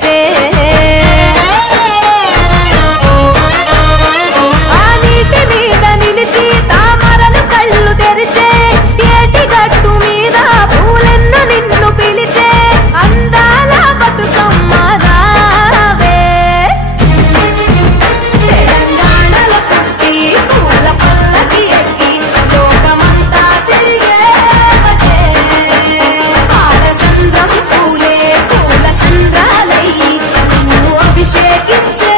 తెచ్చే ఆ నీటి మీద నిలిచి తామరలు కళ్ళు తెరిచే ఏటి గట్టు మీద పూలెన్ను నిన్ను పిలిచే అందాల బతుకమ్మ రావే తెలంగాణలో పుట్టి పూల పల్లకి ఎక్కి లోకమంతా తిరిగేవటే పాలసంద్రం పూలే పూల సంద్రాలయ్యి నిన్ను అభిషేకించేనే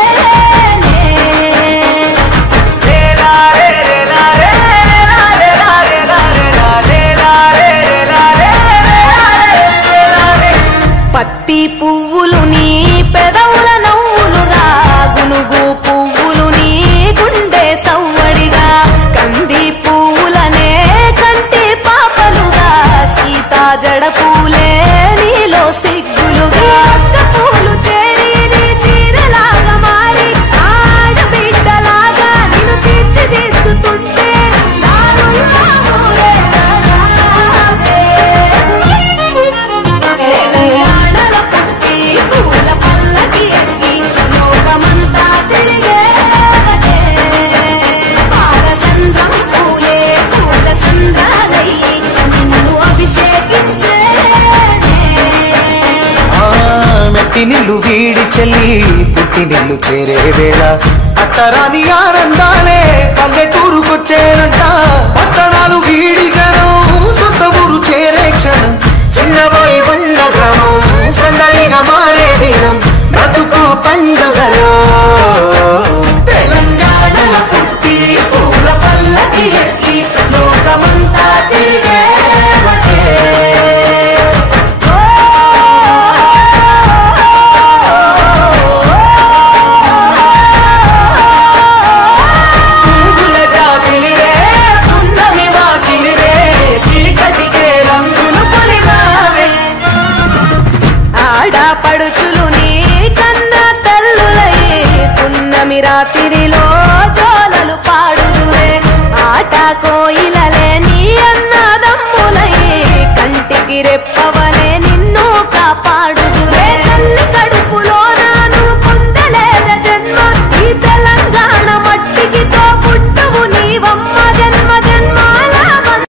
పత్తి పువ్వులు నీ పెదవుల నవ్వులుగా గునుగు పువ్వులు నీ గుండె సవ్వడిగా కంది పువ్వులనే కంటి పాపలుగా సీతా జడ పూలే నీలో సిగ్గులుగా అక్క పూలు చేరి నీ చీరలాగా మారి ఆడబిడ్డలాగా నిన్ను తీర్చిదిద్దుతుంటే దారుల్లా ఊరేగావే. తెలంగాణలో పుట్టి పూల పల్లకి ఎక్కి లోకమంతా తిరిగేవటే పాలసంద్రం పూలే పూల సంద్రాలయ్యి నిన్ను అభిషేకించేనే మెట్టి నిల్లు వీడి చెల్లి పుట్టి నిల్లు చేరే వేళ అట్టరాని ఆనందాలే పల్లెటూరుకొచ్చేనంట పట్టణాలు వీడి జనం సొంత ఊరు చేరే క్షణం చిన్నబోయి బండ గ్రామం సందడిగా మారే దినం బతుకు పండుగలో తెలంగాణలో పుట్టి పూల పల్లకి ఎక్కి లోకమంతా తిరిగేవటే పువ్వుల జాబిలివే పున్నమి వాకిలివే చీకటికే రంగులు పొలిమావే ఆడపడుచులు నీ కన్న తల్లులయ్యే పున్నమి రాత్రిలో జోలలు పాడుదురే ఆట కోయిలలే నీ అన్నదమ్ములయ్యే కంటికి రెప్పవ